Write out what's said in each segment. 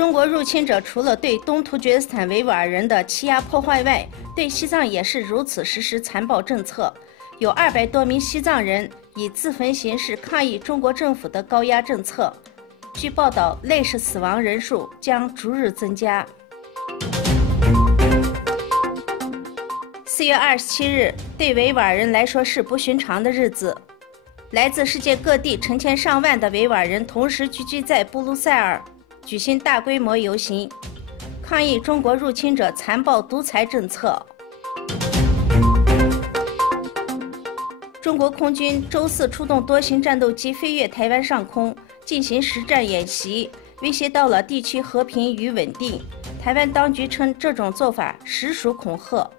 中国入侵者除了对东突厥斯坦维吾尔人的欺压破坏外，对西藏也是如此实施残暴政策。有200多名西藏人以自焚形式抗议中国政府的高压政策。据报道，累世死亡人数将逐日增加。4月27日，对维吾尔人来说是不寻常的日子。来自世界各地成千上万的维吾尔人同时聚集在布鲁塞尔，举行大规模游行，抗议中国入侵者残暴独裁政策。中国空军周四出动多型战斗机飞越台湾上空，进行实战演习，威胁到了地区和平与稳定。台湾当局称这种做法实属恐吓。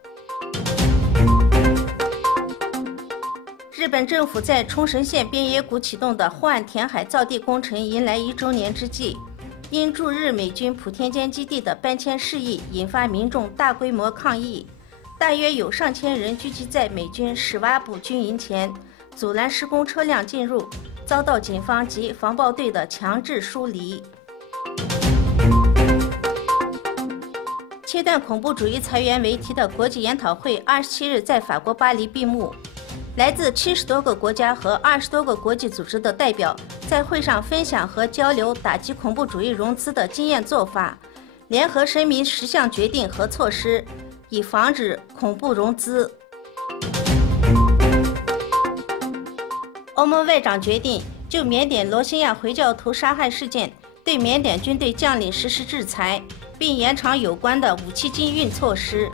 日本政府在冲绳县边野古启动的护岸填海造地工程迎来1周年之际，因驻日美军普天间基地的搬迁事宜引发民众大规模抗议，大约有上千人聚集在美军史瓦布军营前，阻拦施工车辆进入，遭到警方及防暴队的强制疏离。切断恐怖主义裁员为题的国际研讨会27日在法国巴黎闭幕。来自70多个国家和20多个国际组织的代表在会上分享和交流打击恐怖主义融资的经验做法，联合声明10项决定和措施，以防止恐怖融资。欧盟外长决定就缅甸罗兴亚回教徒杀害事件对缅甸军队将领实施制裁，并延长有关的武器禁运措施。